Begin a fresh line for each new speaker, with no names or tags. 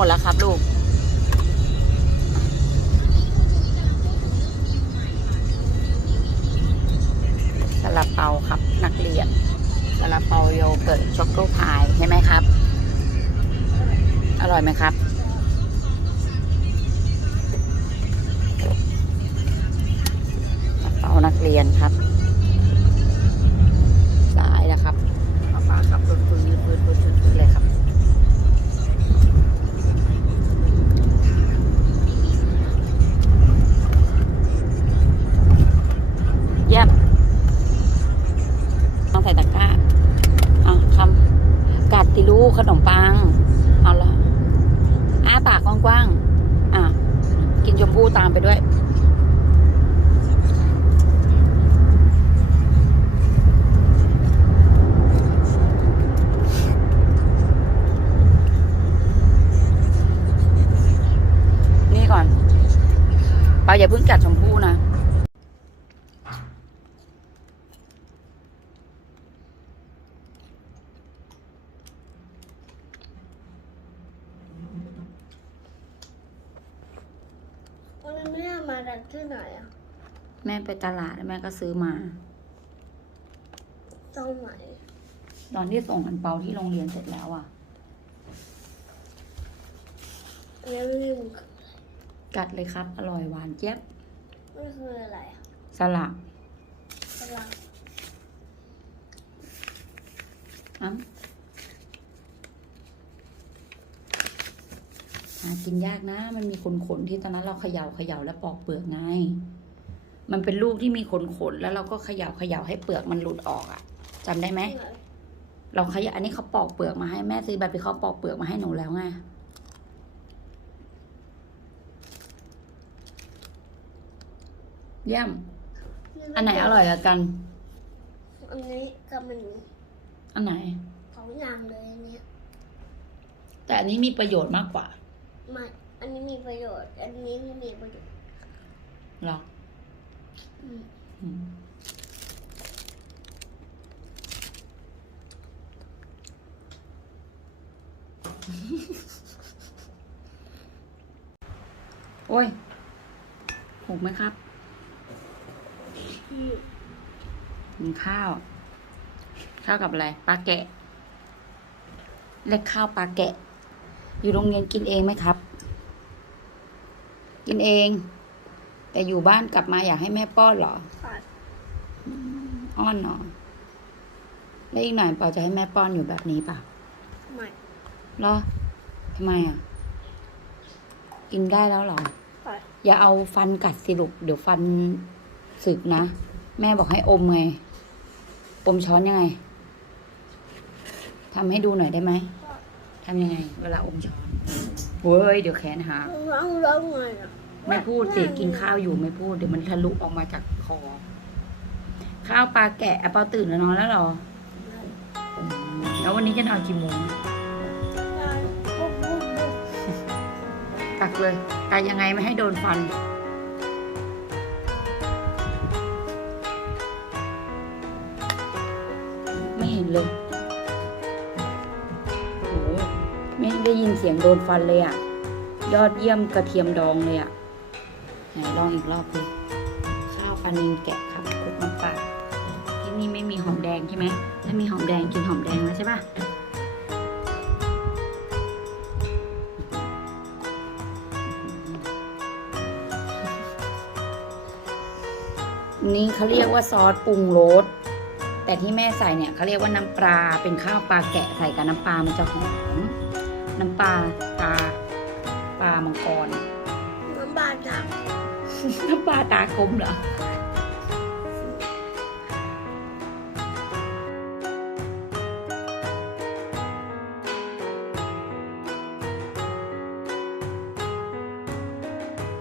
หมดแล้วครับลูกซาลาเปาครับนักเรียนซาลาเปาโยเกิร์ตช็อกโกพายใช่ไหมครับ อร่อยไหมครับซาลาเปานักเรียนครับ สายนะครับป้าป้าขับรถปืนปืนปืนปืนปืนเลยครับ เยี่ยมต้องใส่ตะกร้าอะคำกัด ติลูกขนมปัง เอาละอ้าปากกว้างๆอะ กินชมพู่ตามไปด้วยนี่ก่อนปาอย่าเพิ่งกัดชมพู่นะ
วันนี้แม่มาจากที่ไหนอะ
แม่ไปตลาดแล้วแม่ก็ซื้อมา
ตรงไหน
ตอนที่ส่งอันเปาที่โรงเรียนเสร็จแล้วอะ
แล้วนี่มัน
กัดเลยครับ อร่อยหวานเจี๊ยบ
มันคืออะไรอะ
สลัด
สลัด
อ้ำากินยากนะ มันมีขนๆที่ตอนนั้นเราเขย่าเขย่าแล้วปอกเปลือกไง มันเป็นลูกที่มีขนๆแล้วเราก็เขย่าเขย่าให้เปลือกมันหลุดออกอะจำได้ไหม
ที่ไหน
เราขยะอันนี้เขาปอกเปลือกมาให้แม่ซื้อแบบที่เขาปอกเปลือกมาให้หนูแล้วไงเยี่ยม อันไหนอร่อยอะกัน
อันนี้กับมัน
อันไหน
สองอย่างเลยอันเนี้ย
แต่อันนี้มีประโยชน์มากกว่า
ไม่อันนี้มีประโยชน์ อันนี้ไม่มีประโยชน์
หรอ
อืม
อืมโอ้ยถูกไหมครับ
อืม
กินข้าว ข้าวกับอะไร ปลาแกะเรียกข้าวปลาแกะ อยู่โรงเรียนกินเองไหมครับ กินเอง แต่อยู่บ้านกลับมาอยากให้แม่ป้อนเหรอ
ปัด
อ้อนเนาะแล้วอีกหน่อยเปาจะให้แม่ป้อนอยู่แบบนี้ป่ะ
ไม่
เหรอทำไมอะ กินได้แล้วเหรอ
ปัด
อย่าเอาฟันกัดสิลูกเดี๋ยวฟันสึกนะ แม่บอกให้อมไง อมช้อนยังไงทำให้ดูหน่อยได้ไหม ทำยังไง เวลาอมช้อนเว้ยเดี๋ยวแขนหัก
ร้องร้องไงอะ
ไม่พูดสิกินข้าวอยู่ไม่พูดเดี๋ยวมันทะลุออกมาจากคอ ข้าวปลาแกะแอปเปิลตื่นแล้วนอนแล้วเหรออืมแล้ววันนี้จะนอนกี่โมง
ปุ๊บปุ๊บปุ๊บ
ตักเลยตักยังไงไม่ให้โดนฟันไม่เห็นเลย ไม่ได้ยินเสียงโดนฟันเลยอะ่ะ ยอดเยี่ยมกระเทียมดองเลยอะ่ะ ไหนลองอีกรอบดูข้าวปลานิลแกะครับคลุกน้ำปลาที่นี่ไม่มีหอมแดงใช่ไหมถ้ามีหอมแดงกินหอมแดงแล้วใช่ปะนี่เขาเรียกว่าซอสปรุงรสแต่ที่แม่ใส่เนี่ยเขาเรียกว่าน้ำปลาเป็นข้าวปลาแกะใส่กับน้ำปลามันจะหอม น้ำปลาตาปลามังกร
น้ำบาดจับ
น้ำปลาตากลมเหรอ